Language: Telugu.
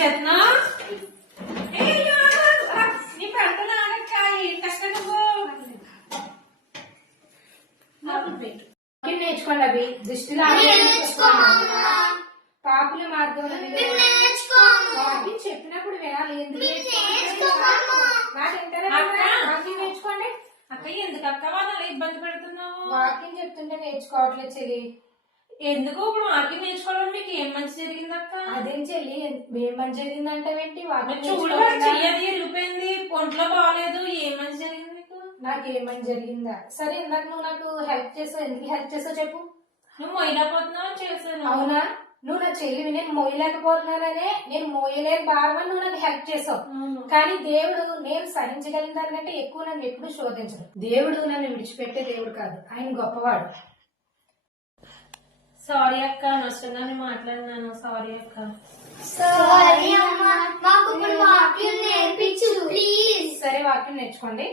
చేస్తున్నా నీ పెడతా కష్టం నేర్చుకోండి అవి దృష్టిలో పాపుల మార్గంలో చెప్పినప్పుడు వినాలి ఎందుకు నేర్చుకోండి అక్క ఎందుకు అక్క వాళ్ళ ఇబ్బంది పెడుతున్నావు వాకింగ్ చెప్తుంటే నేర్చుకోవట్లేదు చెల్లి. ఎందుకు ఇప్పుడు వాక్యం నేర్చుకోవడం మీకు ఏం మంచి జరిగింది అక్క అదేం చెల్లి ఏం మంచి జరిగిందంటే ఏంటి వాక్యం చూడు నేర్చుకోకుండా చెయ్యది ఇరిగిపోయింది ఒంట్లో బాగాలేదు ఏం మంచి జరిగింది నీకు? నాకు ఏమని జరిగిందా? సరే ఇందాక నువ్వు నాకు హెల్ప్ చేసావు ఎందుకు హెల్ప్ చేసావు చెప్పు. నువ్వు మొయ్యలేకపోతున్నావు చేశాను అవునా? నువ్వు నా చెల్లివి నేను మోయలేకపోతున్నాననే నేను మోయలేని భారం నువ్వు నాకు హెల్ప్ చేసావు. కానీ దేవుడు నేను సహించగలిగిన దానికంటే ఎక్కువ నన్ను ఎప్పుడు శోధించడు. దేవుడు నన్ను విడిచిపెట్టే దేవుడు కాదు. ఆయన గొప్పవాడు. సారీ అక్క నష్టంగానే మాట్లాడినాను. సారీ అక్క. సారీ అమ్మా మాకు ఇప్పుడు వాక్యం నేర్పించు ప్లీజ్ సరే వాక్యం నేర్చుకోండి.